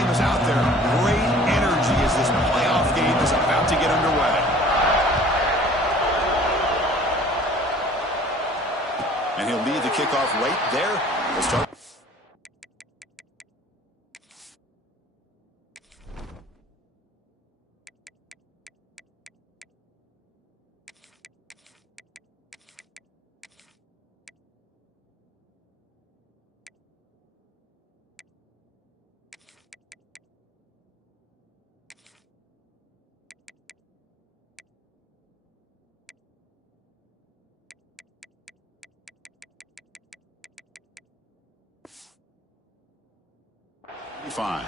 game is out there. Great energy as this playoff game is about to get underway. And he'll lead the kickoff right there. We'll start. Five.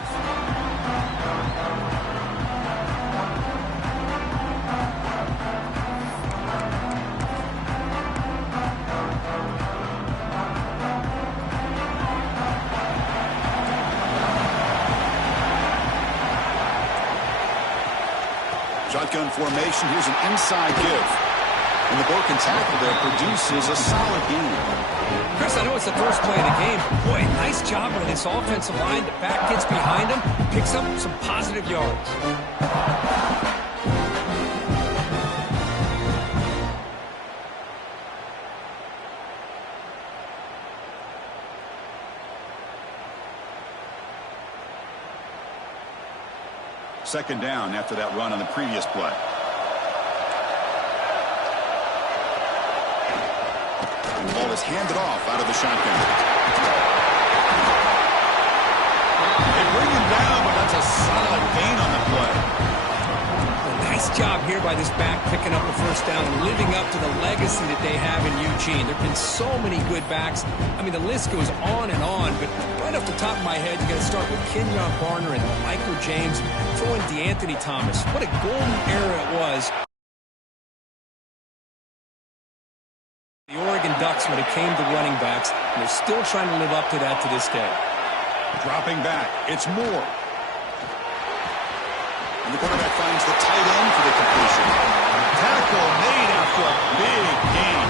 Shotgun formation. Here's an inside give. And the broken tackle there produces a solid gain. Chris, I know it's the first play of the game. Boy, nice job by this offensive line. The back gets behind him, picks up some positive yards. Second down after that run on the previous play. The ball is handed off out of the shotgun. They bring him down, but that's a solid gain on the play. Nice job here by this back picking up a first down and living up to the legacy that they have in Eugene. There have been so many good backs. I mean, the list goes on, but right off the top of my head, you got to start with Kenyon Barner and Michael James, throw in DeAnthony Thomas. What a golden era it was. The Oregon Ducks when it came to running backs, and they're still trying to live up to that to this day. Dropping back, it's Moore. And the quarterback finds the tight end for the completion. Tackle made after a big gain.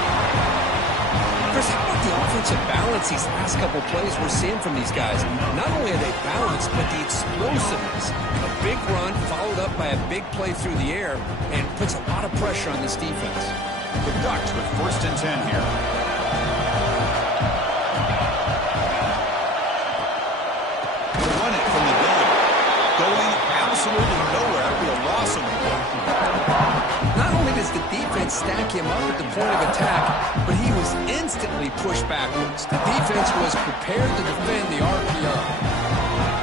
Chris, how about the offensive balance these last couple plays we're seeing from these guys? Not only are they balanced, but the explosiveness. A big run followed up by a big play through the air and puts a lot of pressure on this defense. The Ducks with 1st and 10 here. They'll run it from the gun. Going absolutely nowhere after the loss of the ball. Not only does the defense stack him up at the point of attack, but he was instantly pushed backwards. The defense was prepared to defend the RPO.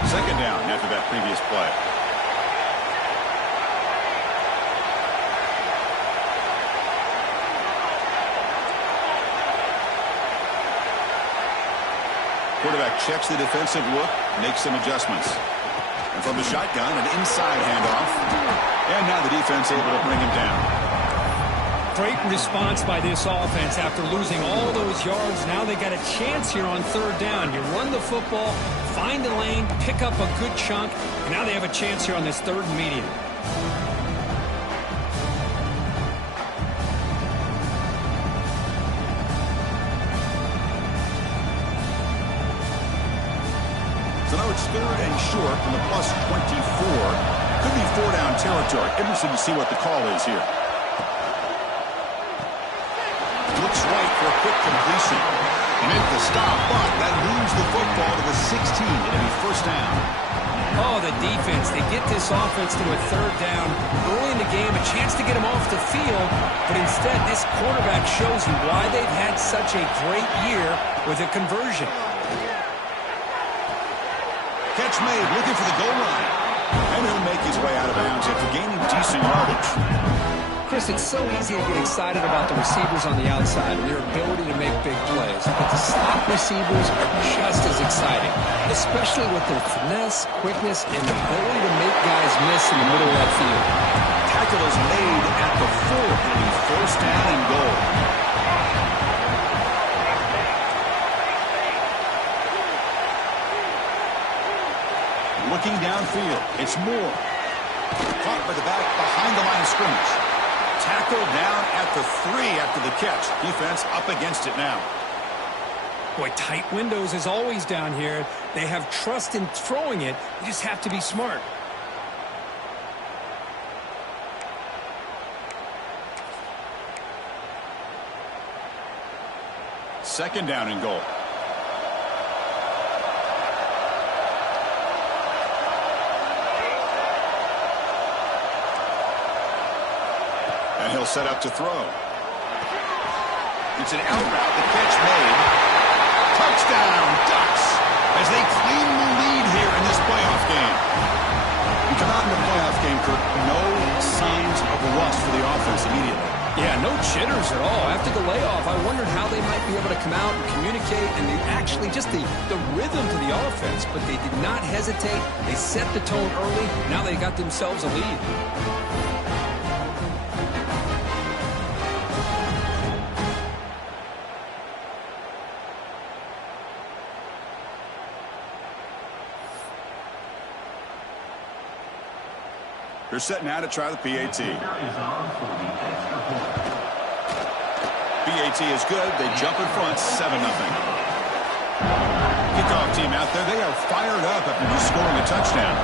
Second down after that previous play. Quarterback checks the defensive look, makes some adjustments. And from the shotgun, an inside handoff. And now the defense able to bring him down. Great response by this offense after losing all those yards. Now they got a chance here on 3rd down. You run the football, find a lane, pick up a good chunk. And now they have a chance here on this 3rd and medium. It's 3rd and short from the +24. Could be 4-down territory. Interesting to see what the call is here. Looks right for a quick completion. Make the stop, but that moves the football to the 16. It'll be 1st down. Oh, the defense. They get this offense to a 3rd down early in the game, a chance to get him off the field, but instead this quarterback shows you why they've had such a great year with a conversion. Catch made, looking for the goal line. And he'll make his way out of bounds after gaining decent yardage. Chris, it's so easy to get excited about the receivers on the outside and their ability to make big plays. But the slot receivers are just as exciting, especially with their finesse, quickness, and ability to make guys miss in the middle of that field. Tackle is made at the 4. It'll be 1st down and goal. Looking downfield, it's Moore. Caught by the back behind the line of scrimmage. Tackled down at the 3 after the catch. Defense up against it now. Boy, tight windows as always down here. They have trust in throwing it. You just have to be smart. Second down and goal. And he'll set up to throw. It's an out route. The catch made. Touchdown, Ducks, as they claim the lead here in this playoff game. We come out in the playoff game, Kirk. No signs of rust for the offense immediately. Yeah, no jitters at all. After the layoff, I wondered how they might be able to come out and communicate and actually just the rhythm to the offense, but they did not hesitate. They set the tone early. Now they got themselves a lead. They're set now to try the PAT. PAT is good. They jump in front, 7-0. Kickoff team out there. They are fired up after just scoring a touchdown.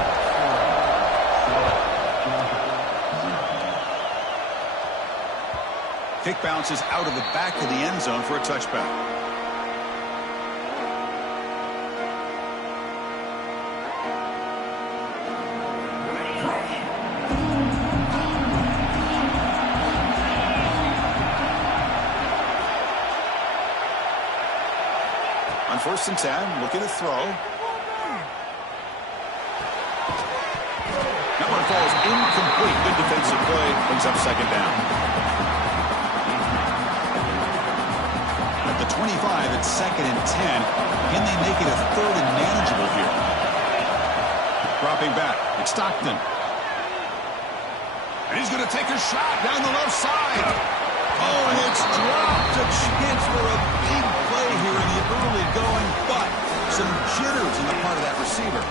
Kick bounces out of the back of the end zone for a touchback. On 1st and 10, looking to throw. That one falls incomplete. Good defensive play. Brings up second down. At the 25, it's 2nd and 10. Can they make it a 3rd and manageable here? Dropping back. It's Stockton. And he's going to take a shot down the left side. Oh, and it's dropped. A chance for a big play here in the early going, but some jitters on the part of that receiver.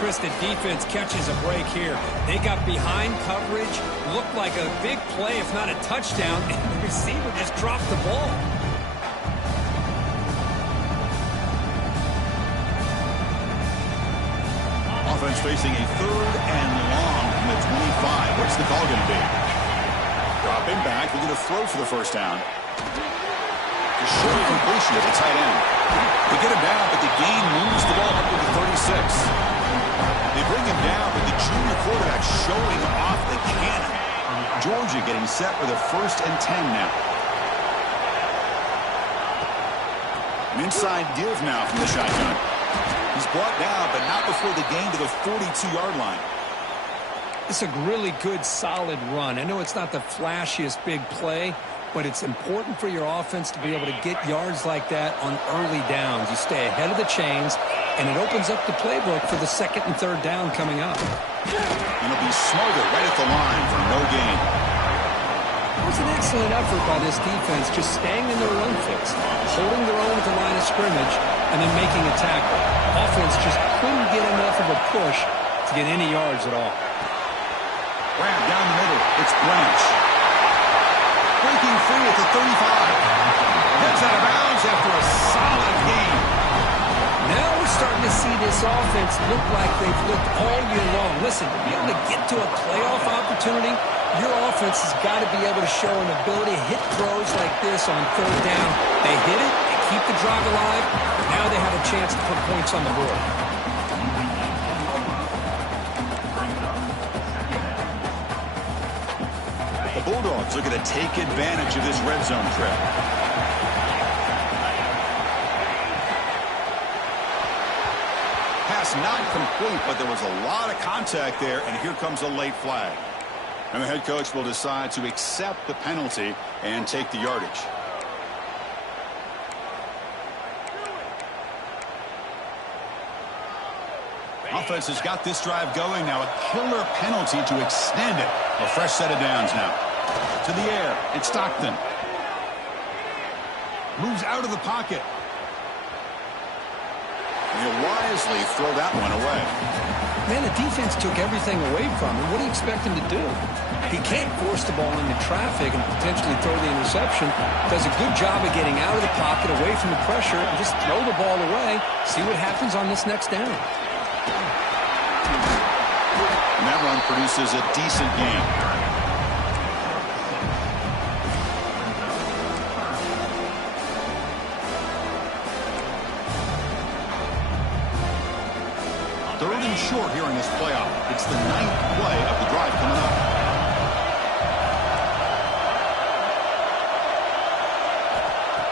Chris, the defense catches a break here. They got behind coverage, looked like a big play, if not a touchdown, and the receiver just dropped the ball. Offense facing a 3rd and long from the 25. What's the call going to be? Dropping back, looking to throw for the first down. A short completion at the tight end. They get him down, but the gain moves the ball up to the 36. They bring him down, but the junior quarterback showing off the cannon. Georgia getting set for the 1st and 10 now. An inside give now from the shotgun. He's brought down, but not before the gain to the 42-yard line. It's a really good, solid run. I know it's not the flashiest big play, but it's important for your offense to be able to get yards like that on early downs. You stay ahead of the chains, and it opens up the playbook for the 2nd and 3rd down coming up. And it'll be smothered right at the line for no gain. It was an excellent effort by this defense, just staying in their run fix, holding their own at the line of scrimmage, and then making a tackle. Offense just couldn't get enough of a push to get any yards at all. Grab down the middle. It's Branch. Breaking free at the 35. Heads out of bounds after a solid gain. Now we're starting to see this offense look like they've looked all year long. Listen, to be able to get to a playoff opportunity, your offense has got to be able to show an ability to hit throws like this on 3rd down. They hit it, they keep the drive alive, and now they have a chance to put points on the board. The Bulldogs looking to take advantage of this red zone trip. Pass not complete, but there was a lot of contact there, and here comes a late flag. And the head coach will decide to accept the penalty and take the yardage. Offense has got this drive going now. A killer penalty to extend it. A fresh set of downs now. To the air. It's Stockton. Moves out of the pocket. And he'll wisely throw that one away. Man, the defense took everything away from him. What do you expect him to do? He can't force the ball into traffic and potentially throw the interception. Does a good job of getting out of the pocket, away from the pressure, and just throw the ball away. See what happens on this next down. And that run produces a decent gain. Third and short here in this playoff. It's the 9th play of the drive coming up.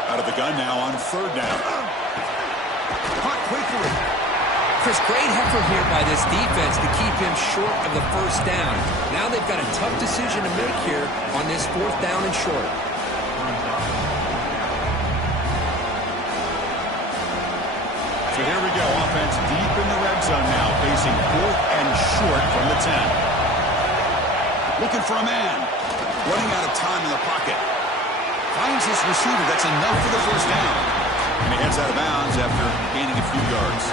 Out of the gun now on 3rd down. Caught quickly. Chris, great effort here by this defense to keep him short of the first down. Now they've got a tough decision to make here on this 4th down and short. So here we go. Offense deep in the red zone now, facing 4th and short from the 10. Looking for a man. Running out of time in the pocket. Finds his receiver. That's enough for the first down. And he heads out of bounds after gaining a few yards.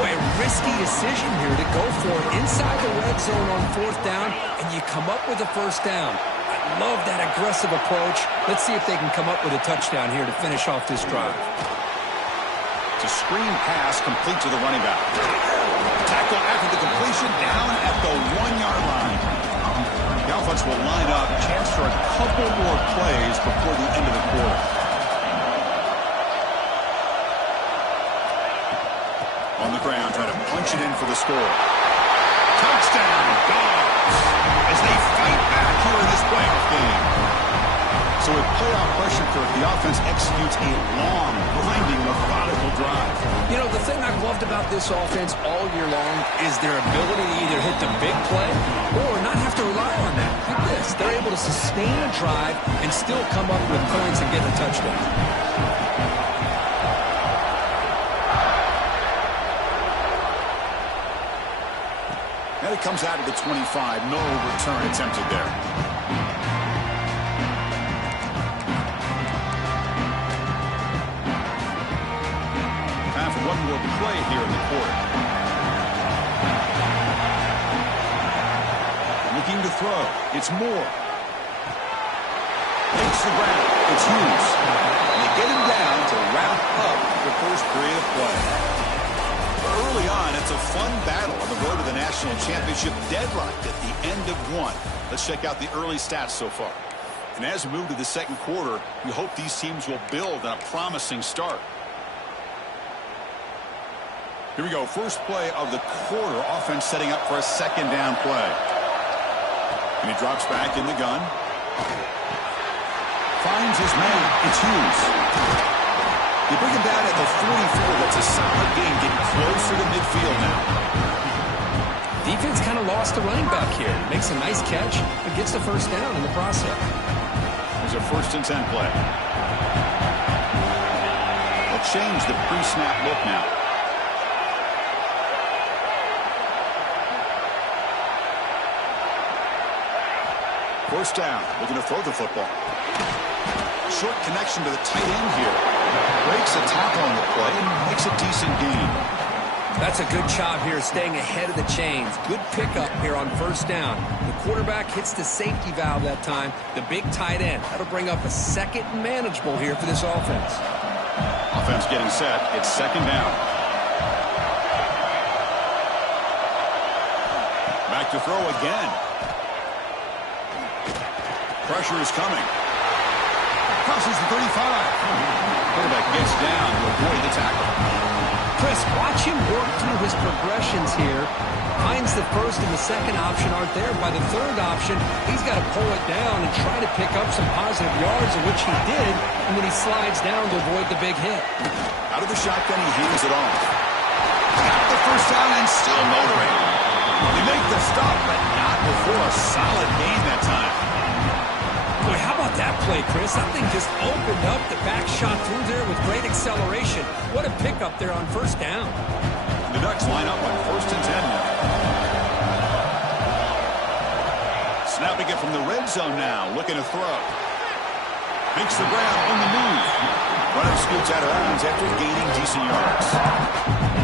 Boy, a risky decision here to go for it inside the red zone on 4th down, and you come up with a first down. I love that aggressive approach. Let's see if they can come up with a touchdown here to finish off this drive. It's a screen pass complete to the running back. Tackle after the completion down at the 1-yard line. The offense will line up. Chance for a couple more plays before the end of the quarter. On the ground, trying to punch it in for the score. Touchdown, Dogs, as they fight back here in this playoff game. So with playoff pressure, Kirk, the offense executes a long, grinding, methodical drive. You know, the thing I've loved about this offense all year long is their ability to either hit the big play or not have to rely on that. Like this, they're able to sustain a drive and still come up with points and get a touchdown. And it comes out of the 25. No return attempted there. Time for one more play here in the quarter. Looking to throw. It's Moore. Takes the ground. It's Hughes. And they get him down to wrap up the first period of play. Early on, it's a fun battle on the road to the national championship, deadlocked at the end of one. Let's check out the early stats so far. And as we move to the second quarter, we hope these teams will build on a promising start. Here we go. First play of the quarter. Offense setting up for a 2nd down play. And he drops back in the gun. Finds his man. It's Hughes. They bring him down at the 44. That's a solid gain, getting closer to midfield now. Defense kind of lost the running back here. Makes a nice catch, but gets the first down in the process. Here's a 1st and 10 play. They'll change the pre-snap look now. First down, looking to throw the football. Short connection to the tight end here. Breaks a tackle on the play and makes a decent gain. That's a good job here, staying ahead of the chains. Good pickup here on first down. The quarterback hits the safety valve that time. The big tight end. That'll bring up a 2nd and manageable here for this offense. Offense getting set. It's 2nd down. Back to throw again. Pressure is coming. Crosses the 35. Quarterback gets down to avoid the tackle. Chris, watch him work through his progressions here. Finds the first and the second option aren't there. By the third option, he's got to pull it down and try to pick up some positive yards, of which he did, and then he slides down to avoid the big hit. Out of the shotgun, he hands it off. Got the first down and still motoring. They make the stop, but not before a solid gain that time. Boy, how about that play, Chris? That thing just opened up. The back shot through there with great acceleration. What a pickup there on first down. The Ducks line up on 1st and 10 now. Snapping it from the red zone now. Looking to throw. Makes the grab on the move. Runner scoots out of bounds after gaining decent yards.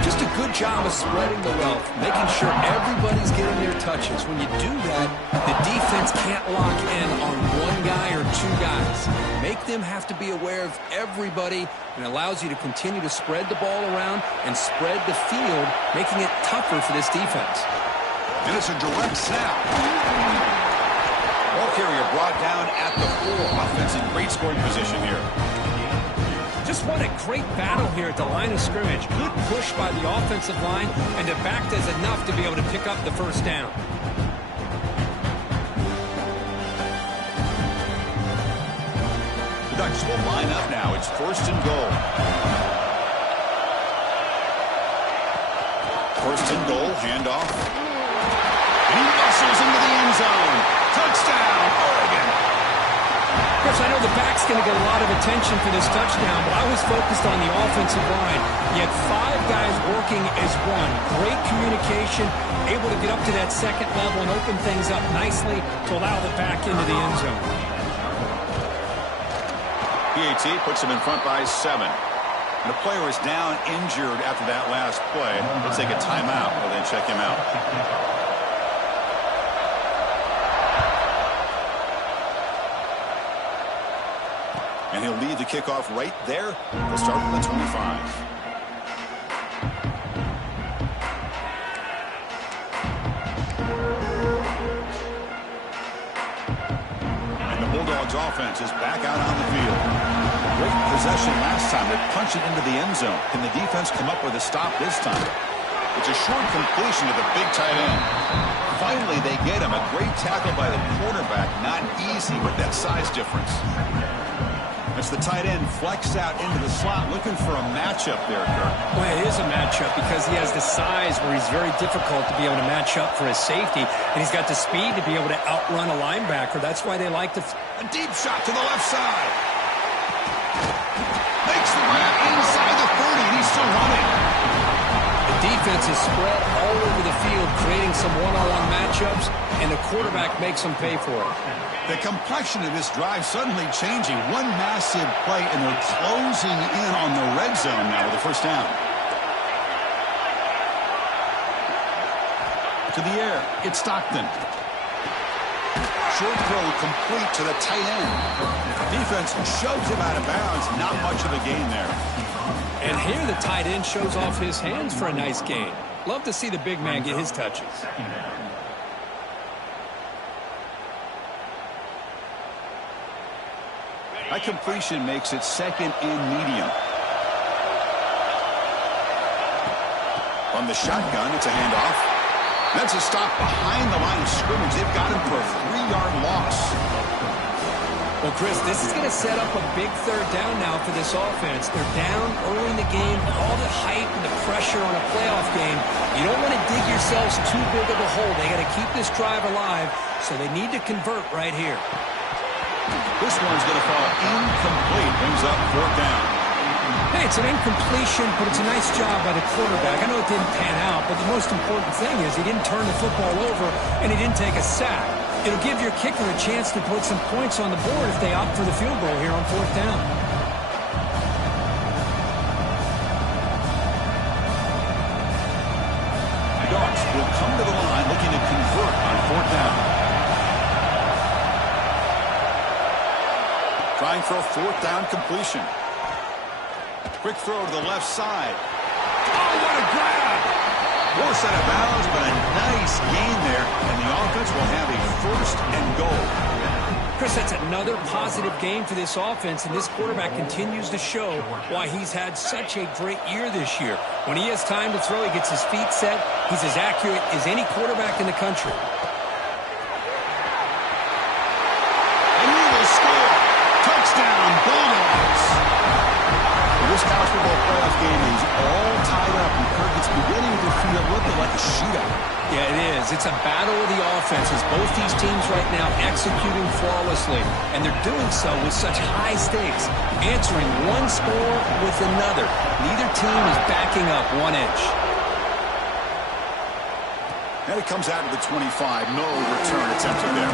Just a good job of spreading the wealth, making sure everybody's getting their touches. When you do that, the defense can't lock in on one guy or two guys. Make them have to be aware of everybody, and allows you to continue to spread the ball around and spread the field, making it tougher for this defense. And it's a direct snap. Ball carrier brought down at the 4. Offense in great scoring position here. Just what a great battle here at the line of scrimmage. Good push by the offensive line, and the back does enough to be able to pick up the first down. The Ducks will line up now. It's 1st and goal. 1st and goal, handoff. And he muscles into the end zone. Touchdown, Oregon. Chris, I know the back's going to get a lot of attention for this touchdown, but I was focused on the offensive line. You had 5 guys working as one. Great communication, able to get up to that second level and open things up nicely to allow the back into the end zone. PAT puts him in front by 7. And the player is down injured after that last play. Let's take a timeout while they check him out. And he'll lead the kickoff right there. We'll start from the 25. And the Bulldogs offense is back out on the field. Great possession last time. They punch it into the end zone. Can the defense come up with a stop this time? It's a short completion to the big tight end. Finally, they get him. A great tackle by the quarterback. Not easy with that size difference. As the tight end flexed out into the slot, looking for a matchup there, Kirk. Well, it is a matchup because he has the size where he's very difficult to be able to match up for his safety, and he's got the speed to be able to outrun a linebacker. That's why they like to... A deep shot to the left side. Makes the grab inside the 30, and he's still running. The defense is spread all over the field, creating some one-on-one matchups, and the quarterback makes them pay for it. The complexion of this drive suddenly changing. One massive play, and they're closing in on the red zone now with the first down. To the air, it's Stockton. Short throw complete to the tight end. Defense shoves him out of bounds. Not much of a gain there. And here the tight end shows off his hands for a nice gain. Love to see the big man get his touches. That completion makes it 2nd and medium. On the shotgun, it's a handoff. That's a stop behind the line of scrimmage. They've got him for a 3-yard loss. Well, Chris, this is going to set up a big 3rd down now for this offense. They're down early in the game. All the hype and the pressure on a playoff game. You don't want to dig yourselves too big of a hole. They got to keep this drive alive, so they need to convert right here. This one's going to fall incomplete. Brings up 4th down. Hey, it's an incompletion, but it's a nice job by the quarterback. I know it didn't pan out, but the most important thing is he didn't turn the football over and he didn't take a sack. It'll give your kicker a chance to put some points on the board if they opt for the field goal here on 4th down. The Dogs will come to the line looking to convert on 4th down. Trying for a 4th down completion. Quick throw to the left side. Oh, what a grab! Forced out of bounds, but a nice gain there, and the offense will have a 1st and goal. Chris, that's another positive game for this offense, and this quarterback continues to show why he's had such a great year this year. When he has time to throw, he gets his feet set. He's as accurate as any quarterback in the country. And he will score. Touchdown, Bulldogs. This college football playoff game is all tied up, and Kirk, it's beginning to feel a little bit like a shootout. Yeah, it is. It's a battle of the offenses. Both these teams right now executing flawlessly, and they're doing so with such high stakes, answering one score with another. Neither team is backing up 1 inch. And it comes out to the 25. No return attempted there.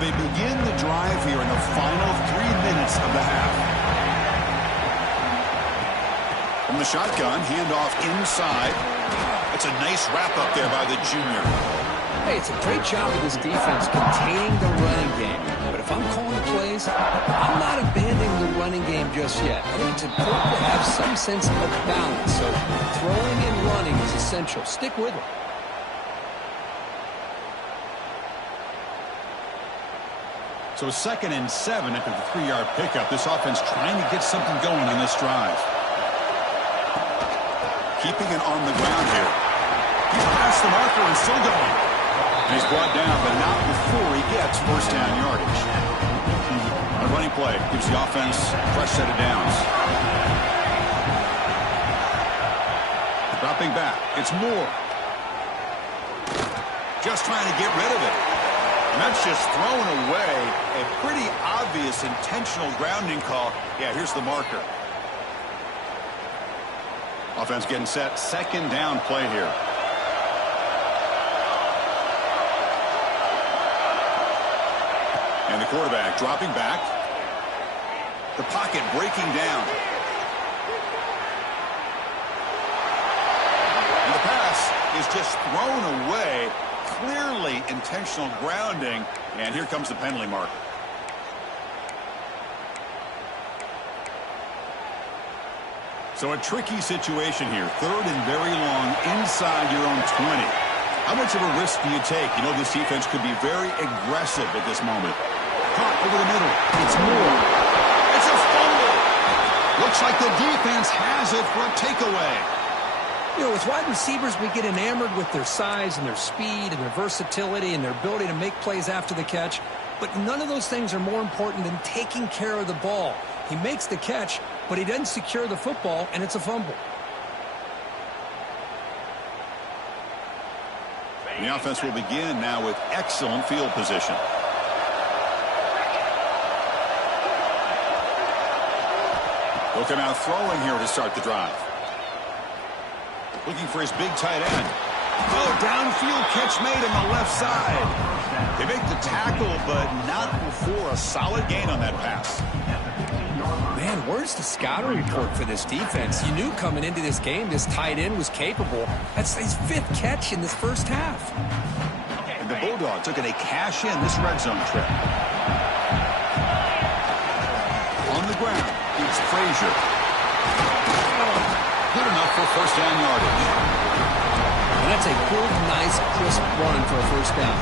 they begin the drive here in the final 3 minutes of the half. From the shotgun, handoff inside. It's a nice wrap-up there by the junior. Hey, it's a great job of this defense containing the running game. But if I'm calling the plays, I'm not abandoning the running game just yet. I think it's important to have some sense of balance. So throwing and running is essential. Stick with it. So 2nd and 7 after the 3-yard pickup. This offense trying to get something going on this drive. Keeping it on the ground here. He's past the marker and still going. And he's brought down, but not before he gets first down yardage. A running play gives the offense a fresh set of downs. Dropping back. It's Moore. Just trying to get rid of it. And that's just thrown away. A pretty obvious intentional grounding call. Yeah, here's the marker. Offense getting set. 2nd down play here. And the quarterback dropping back. The pocket breaking down. And the pass is just thrown away. Clearly intentional grounding. And here comes the penalty mark. So a tricky situation here. 3rd and very long inside your own 20. How much of a risk do you take? You know, this defense could be very aggressive at this moment. Caught over the middle. It's Moore. It's a fumble. Looks like the defense has it for a takeaway. You know, with wide receivers, we get enamored with their size and their speed and their versatility and their ability to make plays after the catch. But none of those things are more important than taking care of the ball. He makes the catch, but he doesn't secure the football, and it's a fumble. And the offense will begin now with excellent field position. He'll come out throwing here to start the drive. Looking for his big tight end. Oh, downfield catch made on the left side. They make the tackle, but not before a solid gain on that pass. Man, where's the scouting report for this defense? You knew coming into this game this tight end was capable. That's his 5th catch in this first half. And the Bulldogs looking to cash in this red zone trip. On the ground, it's Frazier. Good enough for first down yardage. And that's a good, nice, crisp run for a first down.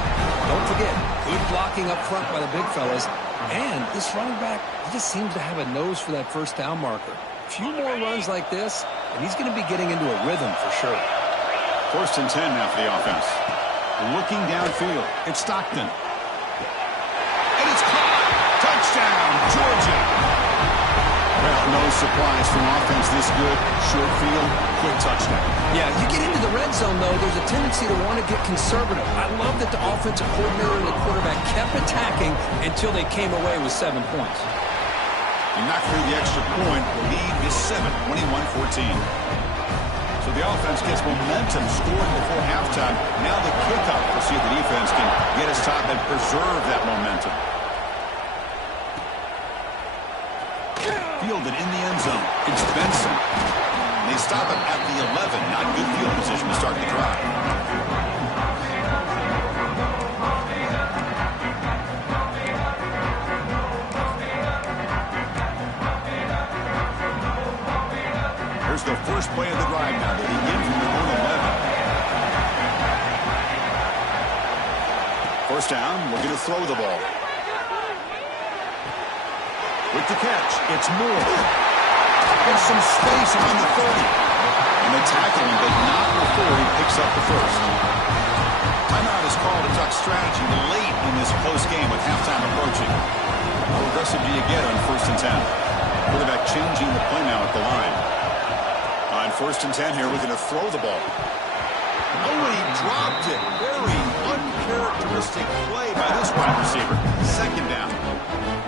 Don't forget, good blocking up front by the big fellas. And this running back, he just seems to have a nose for that first down marker. A few more runs like this, and he's going to be getting into a rhythm for sure. 1st and 10 now for the offense. Looking downfield, it's Stockton. And it's caught! Touchdown, Georgia! Well, no surprise from offense this good. Short field, quick touchdown. Yeah, you get into the red zone, though, there's a tendency to want to get conservative. I love that the offensive coordinator and the quarterback kept attacking until they came away with 7 points. You knock through the extra point. The lead is 7, 21-14. So the offense gets momentum scoring before halftime. Now the kickoff. We'll see if the defense can get us top and preserve that momentum. Fielded in the end zone. It's Benson. They stop him at the 11. Not good field position to start the drive. Here's the first play of the drive now. They begin from their own 11. First down. We're going to throw the ball. With the catch, it's Moore. There's some space around the 30. And they tackle him, but not before he picks up the first. Timeout is called to talk strategy late in this close game with halftime approaching. How aggressive do you get on 1st and 10? Quarterback changing the play now at the line. On 1st and 10 here, we're going to throw the ball. Oh, and he dropped it. Very uncharacteristic play by this wide receiver. 2nd down.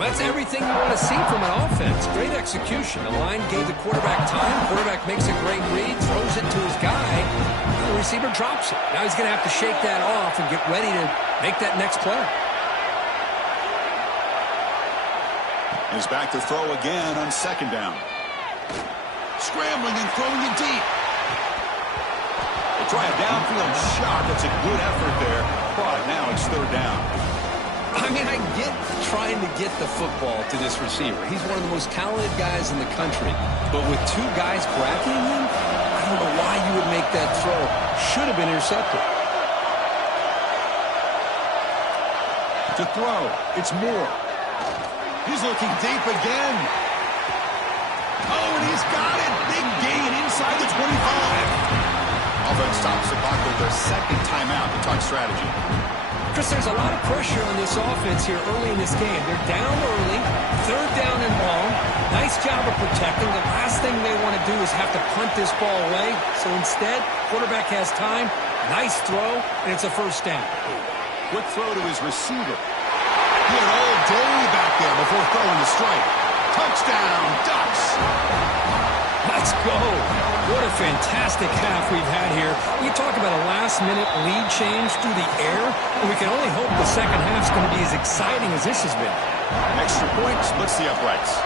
Well, that's everything you want to see from an offense. Great execution. The line gave the quarterback time. Quarterback makes a great read, throws it to his guy. The receiver drops it. Now he's going to have to shake that off and get ready to make that next play. He's back to throw again on second down. Scrambling and throwing it deep. They try a downfield shot. That's a good effort there. But now it's third down. I mean, I get trying to get the football to this receiver. He's one of the most talented guys in the country. But with two guys bracketing him, I don't know why you would make that throw. Should have been intercepted. To throw, it's Moore. He's looking deep again. Oh, and he's got it. Big gain inside the 25. Offense stops the clock with their second timeout to talk strategy. Chris, there's a lot of pressure on this offense here early in this game. They're down early, third down and long. Nice job of protecting. The last thing they want to do is have to punt this ball away. So instead, quarterback has time. Nice throw, and it's a first down. Quick throw to his receiver. He had all day back there before throwing the strike. Touchdown, Ducks. Let's go. What a fantastic half we've had here. You talk about a last-minute lead change through the air, and we can only hope the second half's going to be as exciting as this has been. Extra point splits the uprights.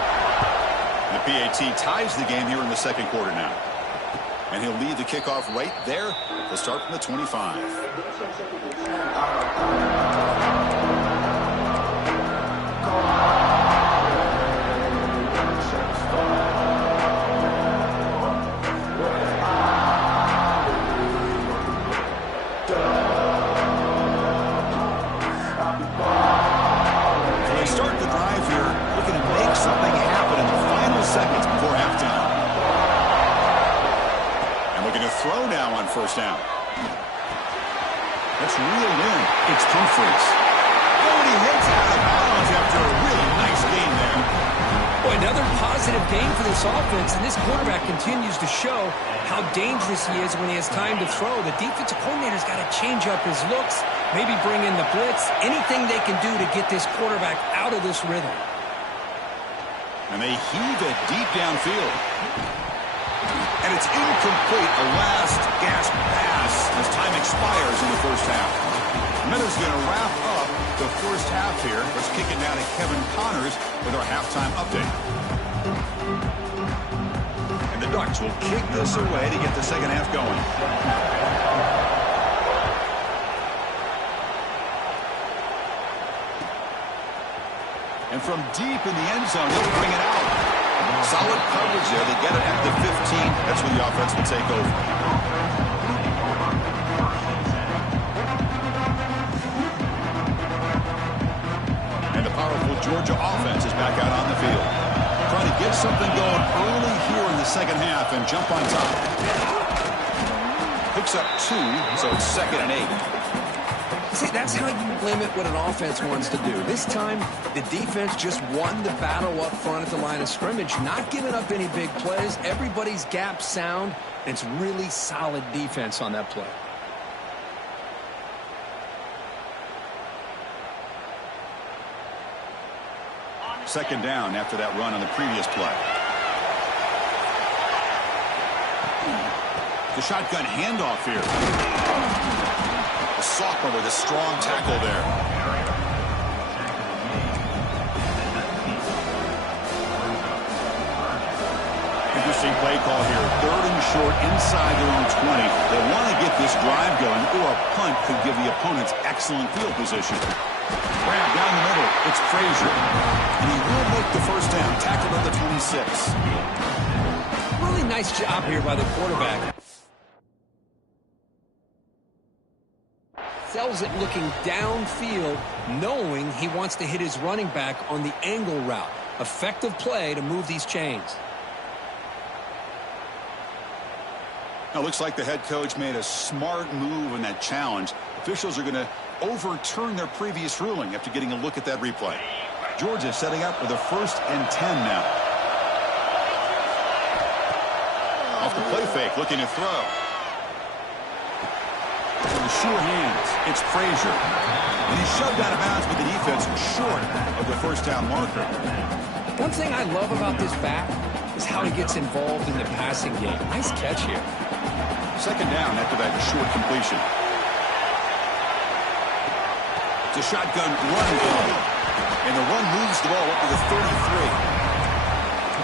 The PAT ties the game here in the second quarter now. And he'll lead the kickoff right there to start from the 25. Throw now on first down. That's reeled in. It's Humphries. Oh, and he hits out of bounds after a really nice gain there. Boy, another positive game for this offense, and this quarterback continues to show how dangerous he is when he has time to throw. The defensive coordinator's got to change up his looks, maybe bring in the blitz, anything they can do to get this quarterback out of this rhythm. And they heave it deep downfield. And it's incomplete, a last gasp pass as time expires in the first half. Miller's going to wrap up the first half here. Let's kick it down to Kevin Connors with our halftime update. And the Ducks will kick this away to get the second half going. And from deep in the end zone, they'll bring it out. Solid coverage there. They get it at the 15. That's when the offense will take over. And the powerful Georgia offense is back out on the field. Trying to get something going early here in the second half and jump on top. Picks up 2, so it's 2nd and 8. See, that's how you limit what an offense wants to do. This time, the defense just won the battle up front at the line of scrimmage, not giving up any big plays. Everybody's gap sound, and it's really solid defense on that play. Second down after that run on the previous play. The shotgun handoff here. Sophomore with a strong tackle there. Interesting play call here. 3rd and short inside their own 20. They want to get this drive going, or a punt could give the opponents excellent field position. Grab down the middle. It's Frazier. And he will make the first down. Tackled at the 26. Really nice job here by the quarterback. Sells it looking downfield, knowing he wants to hit his running back on the angle route. Effective play to move these chains. Now, looks like the head coach made a smart move in that challenge. Officials are going to overturn their previous ruling after getting a look at that replay. Georgia setting up with a 1st and 10 now. Off the play fake, looking to throw. Sure hands. It's Frazier. And he's shoved out of bounds with the defense short of the first down marker. One thing I love about this back is how he gets involved in the passing game. Nice catch here. Second down after that short completion. It's a shotgun run play. And the run moves the ball up to the 33.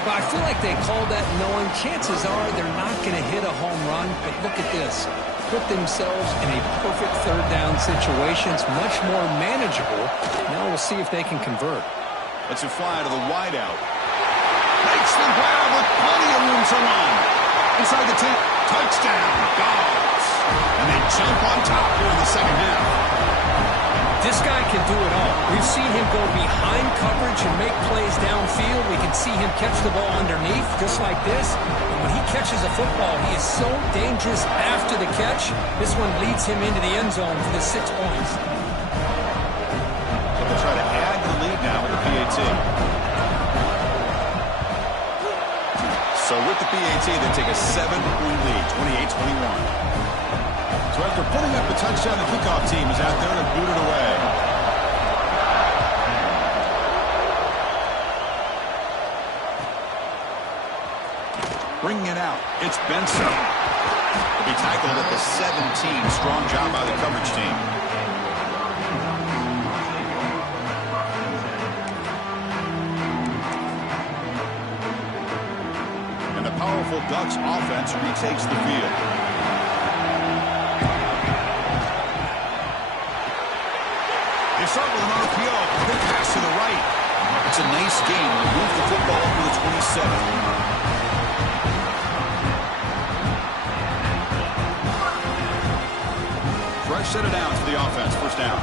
But I feel like they called that knowing chances are they're not going to hit a home run. But look at this. Put themselves in a perfect third down situation. It's much more manageable. Now we'll see if they can convert. Let's it fly to the wideout. Makes the grab with plenty of room to run. Inside the 10. Touchdown. Dogs. And they jump on top here in the second half. This guy can do it all. We've seen him go behind coverage and make plays downfield. We can see him catch the ball underneath, just like this. And when he catches a football, he is so dangerous after the catch. This one leads him into the end zone for the 6 points. So they'll try to add the lead now with the PAT. So with the PAT, they take a 7-point lead, 28-21. So after putting up the touchdown, the kickoff team is out there to boot it away. Bringing it out, it's Benson. He'll be tackled at the 17. Strong job by the coverage team. And the powerful Ducks offense retakes the field. They start with an RPO. Quick pass to the right. It's a nice game. They move the football up to the 27. Fresh set of downs for the offense. First down.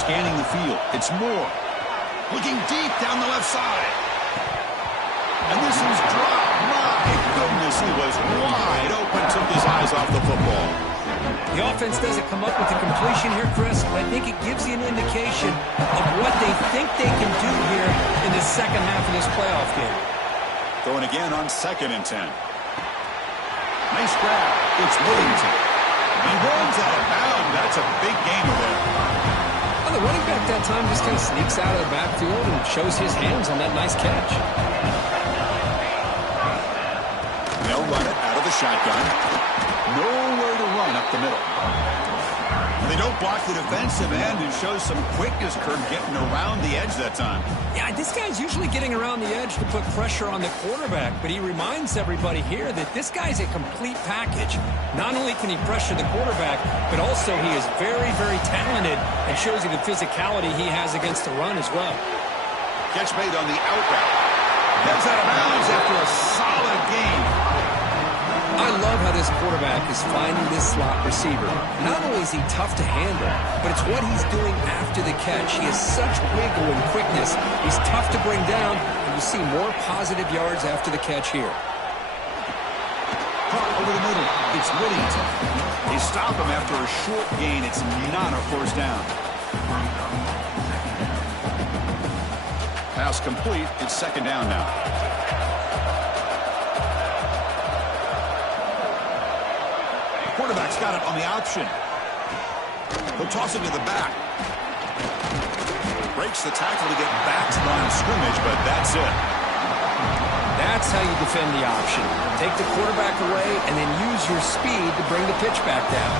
Scanning the field. It's Moore. Looking deep down the left side. And this is dropped. My goodness, he was wide open. Took his eyes off the football. The offense doesn't come up with the completion here, Chris, but I think it gives you an indication of what they think they can do here in the second half of this playoff game. Throwing again on 2nd and 10. Nice grab. It's Whittington. He runs out of bounds. That's a big gainer there. Well, the running back that time just kind of sneaks out of the backfield and shows his hands on that nice catch. They'll run it out of the shotgun. Nowhere to run up the middle. They don't block the defensive end and show some quickness, Kurt, getting around the edge that time. Yeah, this guy's usually getting around the edge to put pressure on the quarterback, but he reminds everybody here that this guy's a complete package. Not only can he pressure the quarterback, but also he is very, very talented and shows you the physicality he has against the run as well. Catch made on the out route. Heads out of bounds after a solid game. I love how this quarterback is finding this slot receiver. Not only is he tough to handle, but it's what he's doing after the catch. He has such wiggle and quickness. He's tough to bring down, and you see more positive yards after the catch here. Caught over the middle. It's Whittington. They stop him after a short gain. It's not a first down. Pass complete. It's 2nd down now. Quarterback's got it on the option. He'll toss it to the back. Breaks the tackle to get back to the line of scrimmage, but that's it. That's how you defend the option. Take the quarterback away and then use your speed to bring the pitch back down.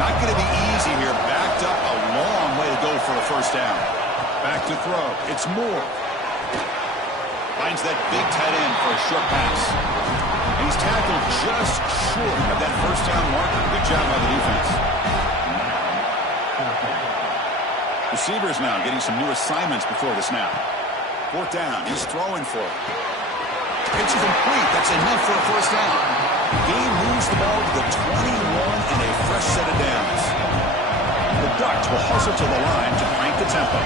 Not going to be easy here. Backed up a long way to go for a first down. Back to throw. It's Moore. Finds that big tight end for a short pass. He's tackled just short of that first down marker. Good job by the defense. Receivers now getting some new assignments before the snap. 4th down. He's throwing for it. It's complete. That's enough for a first down. Game moves the ball to the 21 and a fresh set of downs. The Ducks will hustle to the line to crank the tempo.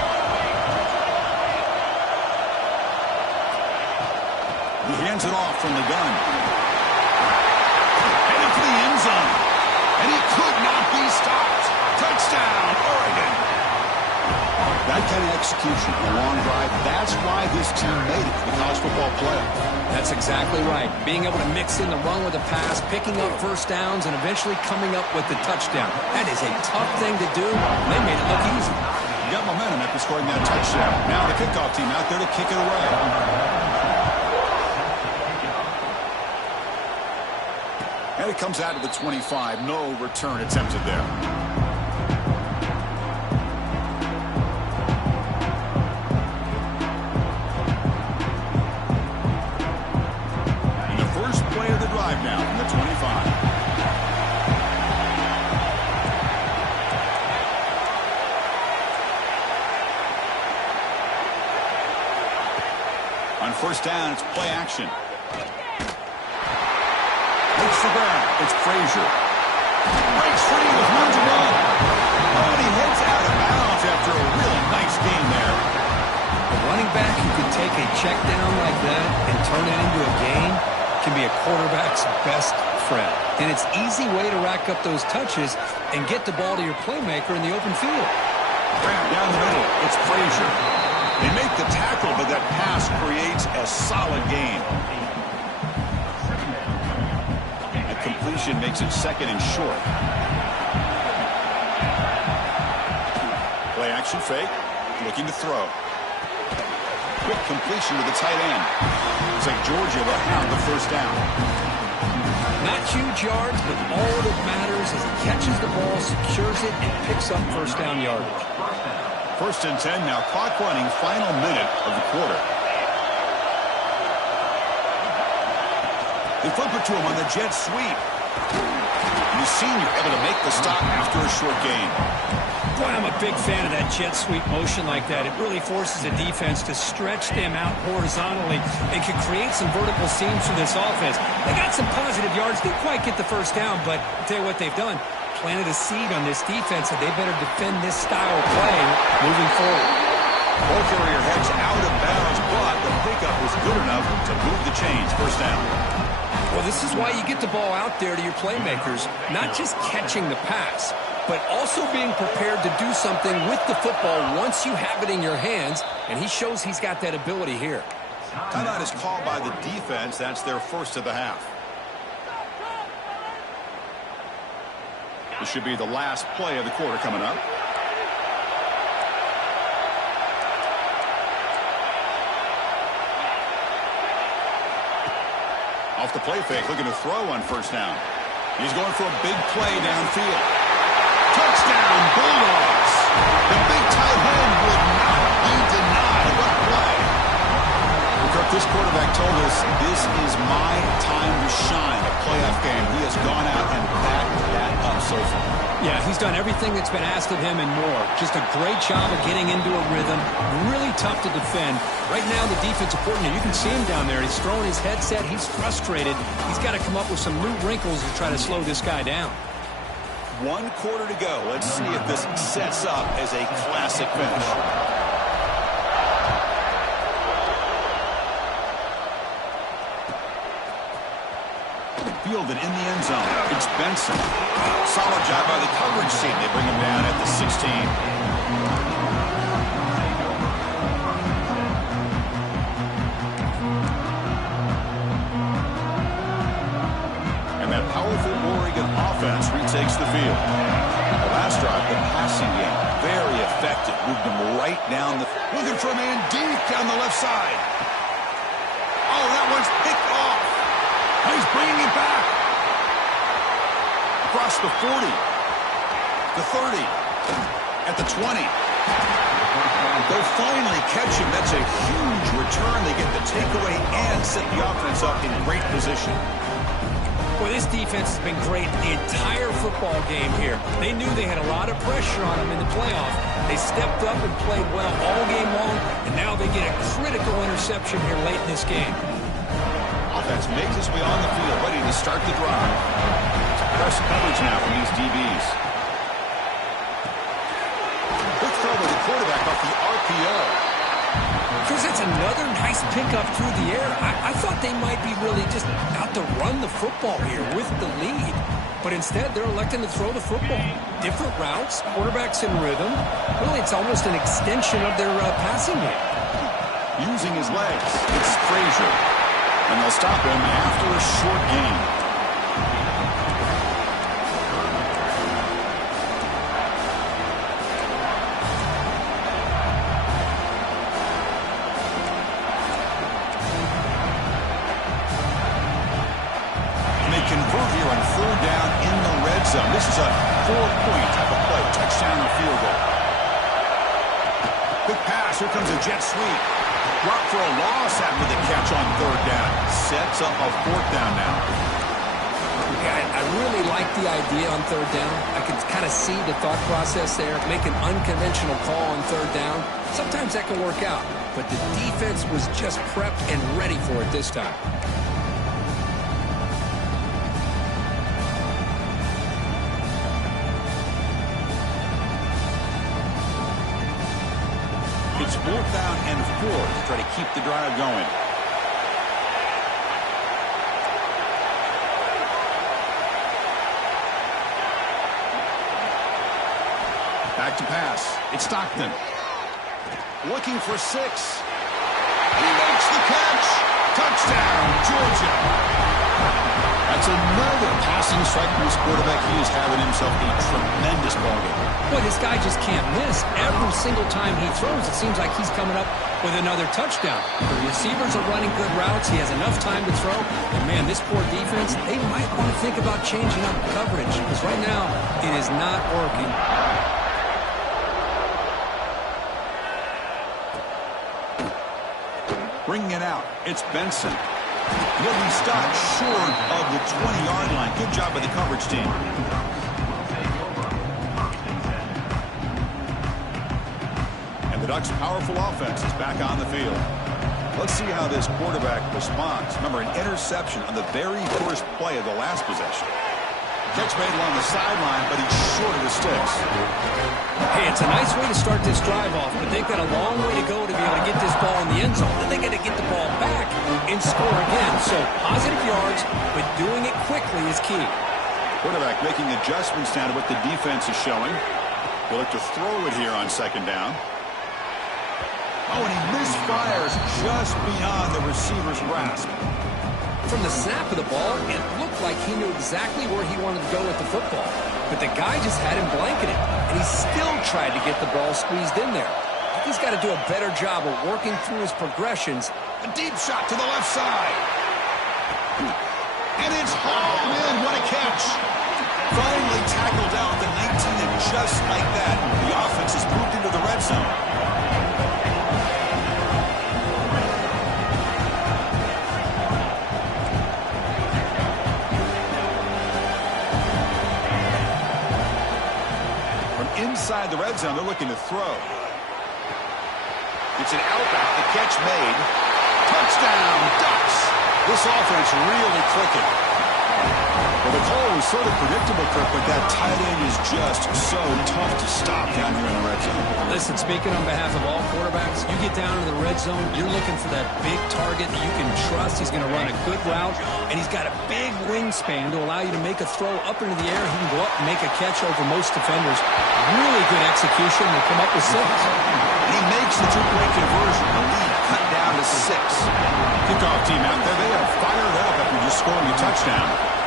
He hands it off from the gun. Headed to the end zone. And he could not be stopped. Touchdown, Oregon. That kind of execution, a long drive, that's why this team made it to the college football playoff. That's exactly right. Being able to mix in the run with a pass, picking up first downs, and eventually coming up with the touchdown. That is a tough thing to do. They made it look easy. You got momentum after scoring that touchdown. Now the kickoff team out there to kick it away. And it comes out to the 25. No return attempted there. And the first play of the drive now from the 25. On first down, it's play action. Looks the ground. It's Frazier. Breaks free with room to run. Oh, and he heads out of bounds after a really nice game there. A running back who can take a check down like that and turn it into a gain can be a quarterback's best friend. And it's an easy way to rack up those touches and get the ball to your playmaker in the open field. Grab down the middle. It's Frazier. They make the tackle, but that pass creates a solid gain. The completion makes it second and short. Play action fake. Looking to throw. Quick completion to the tight end. Looks like Georgia will have the first down. Not huge yards, but all that matters is he catches the ball, secures it, and picks up first down yardage. First and 10 now, clock running, final minute of the quarter. They flip it to him on the jet sweep. The senior able to make the stop after a short gain. Boy, I'm a big fan of that jet sweep motion like that. It really forces a defense to stretch them out horizontally and can create some vertical seams for this offense. They got some positive yards. Didn't quite get the first down, but I'll tell you what they've done. Planted a seed on this defense, and they better defend this style of play moving forward. Ball carrier heads out of bounds, but the pickup was good enough to move the chains. First down. Well, this is why you get the ball out there to your playmakers, not just catching the pass, but also being prepared to do something with the football once you have it in your hands, and he shows he's got that ability here. Timeout is called by the defense. That's their first of the half. This should be the last play of the quarter coming up. Off the play fake, looking to throw on first down. He's going for a big play downfield. Touchdown, Bulldogs. The big tight end would not be denied. What a play. Kirk, this quarterback told us this is my time to shine. A playoff game. He has gone out and backed that up so far. Yeah, he's done everything that's been asked of him and more. Just a great job of getting into a rhythm. Really tough to defend. Right now, the defensive coordinator, you can see him down there. He's throwing his headset. He's frustrated. He's got to come up with some new wrinkles to try to slow this guy down. 1 quarter to go. Let's see if this sets up as a classic finish. Fielded in the end zone. It's Benson. Solid job by the coverage team. They bring him down at the 16. And that powerful Oregon offense retakes the field. The last drive, the passing game, very effective. Moved him right down the... Looking for a man deep down the left side. Oh, that one's picked off. He's bringing it back. Across the 40. The 30. At the 20. They'll finally catch him. That's a huge return. They get the takeaway and set the offense up in great position. Boy, this defense has been great the entire football game here. They knew they had a lot of pressure on them in the playoff. They stepped up and played well all game long, and now they get a critical interception here late in this game. Offense makes its way on the field, ready to start the drive. Press coverage now from these DBs. Quick throw by the quarterback off the RPO. Chris, that's another nice pickup through the air. I thought they might be really just out to run the football here with the lead. But instead, they're electing to throw the football. Different routes, quarterbacks in rhythm. Really, it's almost an extension of their passing game. Using his legs, it's Frazier. And they'll stop him after a short gain. And they convert here on zone. This is a 4-point type of play, touchdown or field goal. Quick pass. Here comes a jet sweep. Drop for a loss after the catch on third down. Sets up a fourth down now. Yeah, I really like the idea on third down. I can kind of see the thought process there. Make an unconventional call on third down. Sometimes that can work out. But the defense was just prepped and ready for it this time. It's 4th down and 4 to try to keep the drive going. Back to pass. It's Stockton. Looking for 6. He makes the catch. Touchdown, Georgia. That's another passing strike from his quarterback. He is having himself a tremendous ballgame. Boy, this guy just can't miss. Every single time he throws, it seems like he's coming up with another touchdown. The receivers are running good routes. He has enough time to throw. And, man, this poor defense, they might want to think about changing up coverage because right now it is not working. Bringing it out, it's Benson. He'll be stopped short of the 20-yard line. Good job by the coverage team. And the Ducks' powerful offense is back on the field. Let's see how this quarterback responds. Remember, an interception on the very first play of the last possession. Catch made along the sideline, but he's short of the sticks. Hey, it's a nice way to start this drive off, but they've got a long way to go to be able to get this ball in the end zone. Then they got to get the ball back and score again. So positive yards, but doing it quickly is key. Quarterback making adjustments now to what the defense is showing. He'll look to throw it here on 2nd down. Oh, and he misfires just beyond the receiver's grasp. From the snap of the ball, it looked like he knew exactly where he wanted to go with the football. But the guy just had him blanketed, and he still tried to get the ball squeezed in there. I think he's got to do a better job of working through his progressions. A deep shot to the left side. And it's hauled in. What a catch. Finally tackled out the 19, and just like that, the offense has moved into the red zone. Inside the red zone, they're looking to throw. It's an outbound. The catch made. Touchdown, Ducks. This offense really clicking. Well, the call was sort of predictable, Kirk, but that tight end is just so tough to stop down here in the red zone. Listen, speaking on behalf of all quarterbacks, you get down to the red zone, you're looking for that big target that you can trust. He's going to run a good route, and he's got a big wingspan to allow you to make a throw up into the air. He can go up and make a catch over most defenders. Really good execution. They come up with 6. He makes the two-point conversion. The lead cut down to 6. Kickoff team out there. They are fired up after just scoring a touchdown.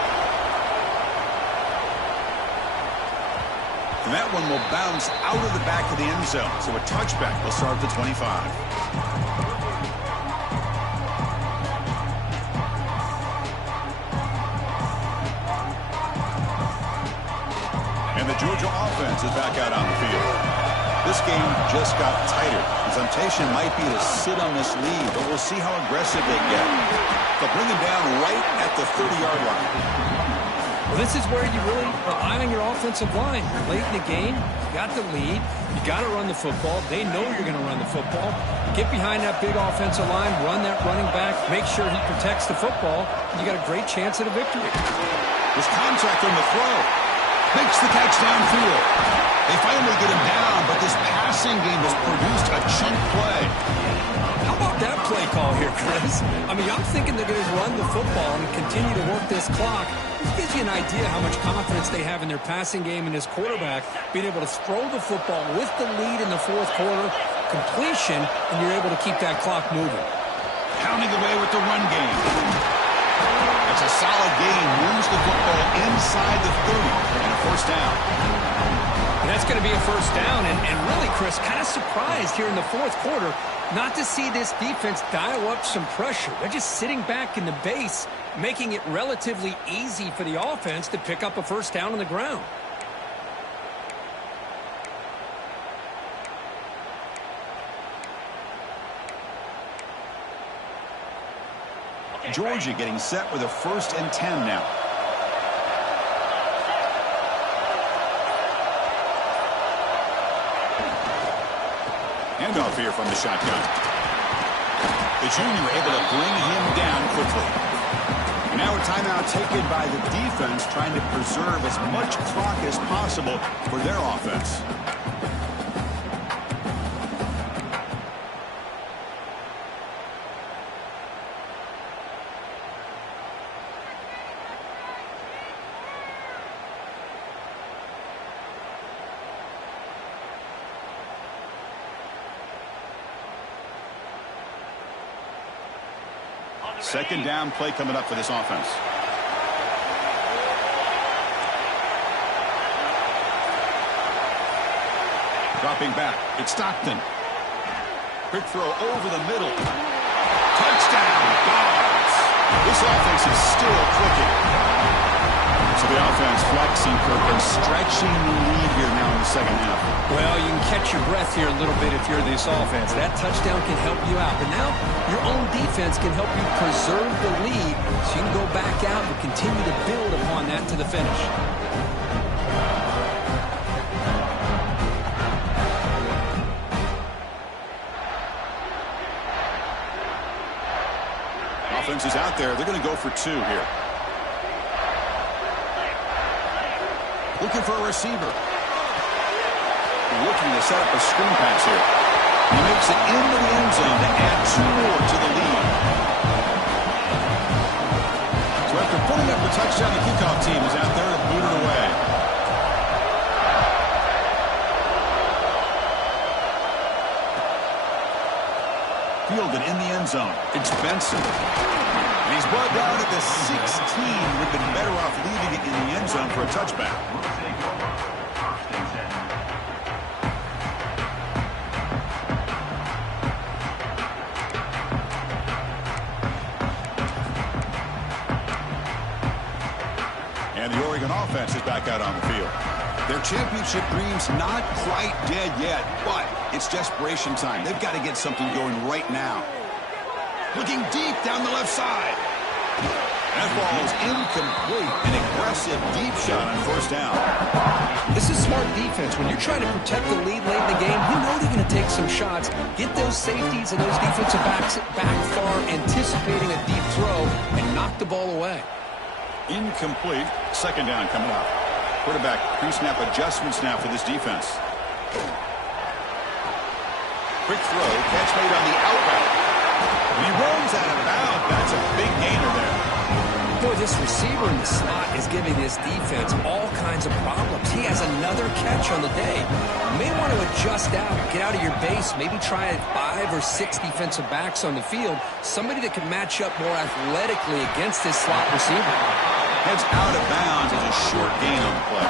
And that one will bounce out of the back of the end zone. So a touchback will start at the 25. And the Georgia offense is back out on the field. This game just got tighter. The temptation might be to sit on this lead, but we'll see how aggressive they get. They'll bring him down right at the 30-yard line. Well, this is where you really rely on your offensive line. Late in the game, you got the lead. You got to run the football. They know you're going to run the football. Get behind that big offensive line, run that running back, make sure he protects the football. You got a great chance at a victory. There's contact on the throw. Makes the catch downfield. They finally get him down, but this passing game has produced a chunk play. How about that play call here, Chris? I mean, I'm thinking they're going to run the football and continue to work this clock. This gives you an idea how much confidence they have in their passing game and his quarterback, being able to throw the football with the lead in the 4th quarter, completion, and you're able to keep that clock moving. Pounding away with the run game. It's a solid game. Moves the football inside the 30 and a first down. And that's going to be a first down. And really, Chris, kind of surprised here in the 4th quarter. not to see this defense dial up some pressure. They're just sitting back in the base, making it relatively easy for the offense to pick up a first down on the ground. Georgia getting set with a 1st and 10 now. Handoff here from the shotgun. The junior able to bring him down quickly. And now a timeout taken by the defense, trying to preserve as much clock as possible for their offense. Second down play coming up for this offense. Dropping back. It's Stockton. Quick throw over the middle. Touchdown, Dogs. This offense is still clicking. So the offense flexing, Kirk, and stretching the lead here now in the second half. Well, you can catch your breath here a little bit if you're this offense. That touchdown can help you out. But now your own defense can help you preserve the lead so you can go back out and continue to build upon that to the finish. Offense is out there. They're going to go for 2 here. Looking for a receiver. Looking to set up a screen pass here. He makes it into the end zone to add 2 more to the lead. So after putting up the touchdown, the kickoff team is out there to boot it away. Fielded in the end zone. It's Benson. And he's brought down at the 16. Would have been better off leaving it in the end zone for a touchback. And the Oregon offense is back out on the field. Their championship dream's not quite dead yet, but it's desperation time. They've got to get something going right now. Looking deep down the left side. That ball is incomplete. An aggressive deep shot on first down. This is smart defense. When you're trying to protect the lead late in the game, you know they're going to take some shots. Get those safeties and those defensive backs back far, anticipating a deep throw, and knock the ball away. Incomplete. Second down coming up. Quarterback pre-snap adjustments now for this defense. Quick throw. Catch made on the out route. He runs out of bounds. That's a big gainer there. Boy, this receiver in the slot is giving this defense all kinds of problems. He has another catch on the day. You may want to adjust out, get out of your base, maybe try 5 or 6 defensive backs on the field, somebody that can match up more athletically against this slot receiver. Heads out of bounds as a short gain on the play.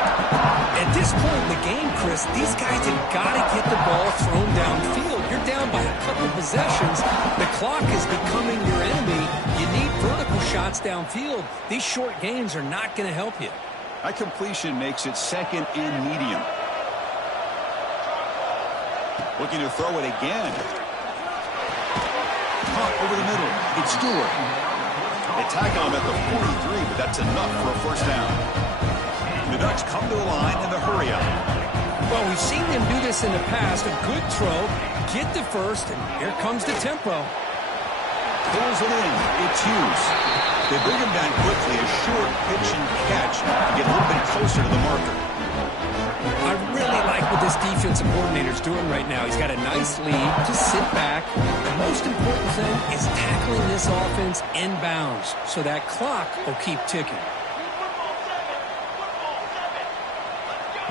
At this point in the game, Chris, these guys have got to get the ball thrown downfield. You're down by a couple possessions. The clock is becoming your enemy. You need vertical shots downfield. These short gains are not going to help you. That completion makes it second and medium. Looking to throw it again. Pump over the middle. It's Stewart. They tackle him at the 43, but that's enough for a first down. The Ducks come to the line in the hurry up. Well, we've seen them do this in the past. A good throw, get the first, and here comes the tempo. Pulls it in. It's Hughes. They bring him down quickly. A short pitch and catch to get a little bit closer to the marker. I really like what this defensive coordinator's doing right now. He's got a nice lead to sit back. The most important thing is tackling this offense inbounds so that clock will keep ticking.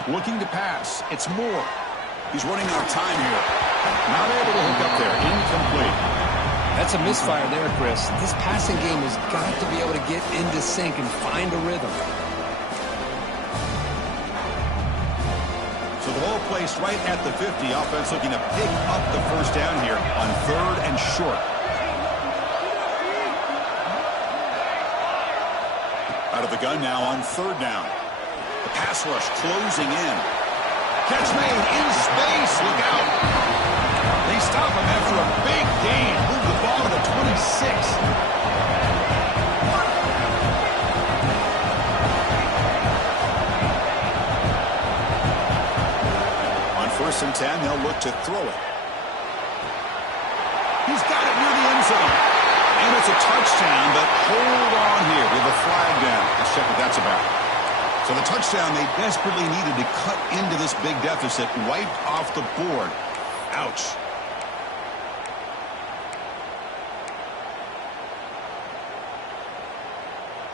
Looking to pass. It's Moore. He's running out of time here. Not able to hook up there. Incomplete. That's a misfire there, Chris. This passing game has got to be able to get into sync and find a rhythm. So the ball placed right at the 50. Offense looking to pick up the first down here on 3rd and short. Out of the gun now on 3rd down. The pass rush closing in. Catch made in space. Look out. They stop him after a big gain. Move the ball to the 26. On 1st and 10, they'll look to throw it. He's got it near the end zone. And it's a touchdown, but hold on here with a flag down. Let's check what that's about. So the touchdown they desperately needed to cut into this big deficit, wiped off the board. Ouch.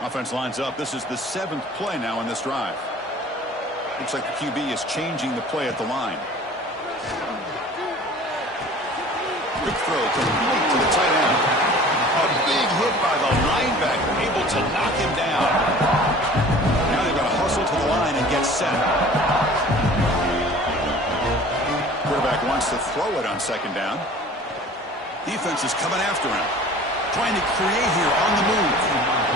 Offense lines up. This is the 7th play now in this drive. Looks like the QB is changing the play at the line. Quick throw complete to the tight end. A big hit by the linebacker, able to knock him down. Now they've got to hustle to the line and get set. Quarterback wants to throw it on 2nd down. Defense is coming after him. Trying to create here on the move.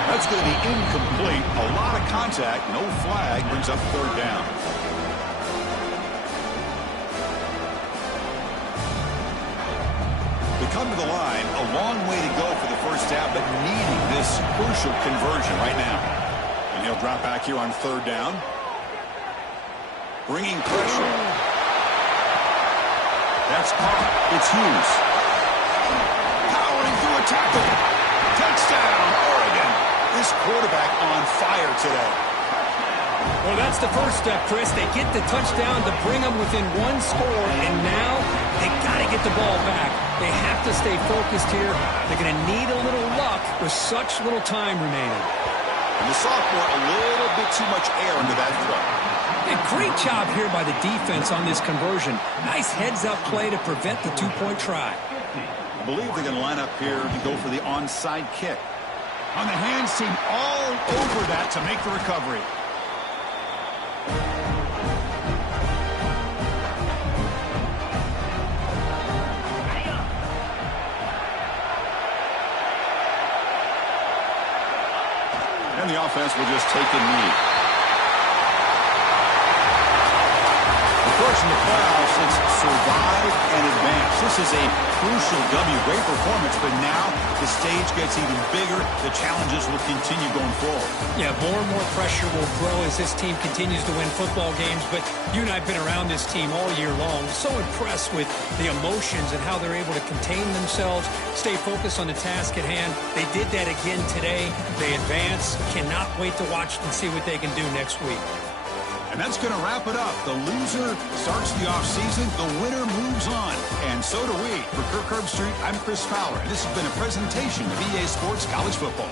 That's going to be incomplete. A lot of contact, no flag, brings up 3rd down. They come to the line, a long way to go for the first half, but needing this crucial conversion right now. And he'll drop back here on 3rd down. Bringing pressure. That's caught. It's Hughes. Powering through a tackle. Touchdown, Oregon. This quarterback on fire today. Well, that's the first step, Chris. They get the touchdown to bring them within 1 score, and now they got to get the ball back. They have to stay focused here. They're going to need a little luck with such little time remaining. And the sophomore, a little bit too much air into that throw. A great job here by the defense on this conversion. Nice heads-up play to prevent the 2-point try. I believe they're going to line up here and go for the onside kick. On the hands team all over that to make the recovery. And the offense will just take a knee. Approach in the playoffs, it's survive and advance. This is a crucial W. Great performance, but now the stage gets even bigger. The challenges will continue going forward. Yeah, more and more pressure will grow as this team continues to win football games, but you and I have been around this team all year long. So impressed with the emotions and how they're able to contain themselves, stay focused on the task at hand. They did that again today. They advance. Cannot wait to watch and see what they can do next week. And that's going to wrap it up. The loser starts the offseason. The winner moves on. And so do we. For Kirk Herbstreit, I'm Chris Fowler. And this has been a presentation of EA Sports College Football.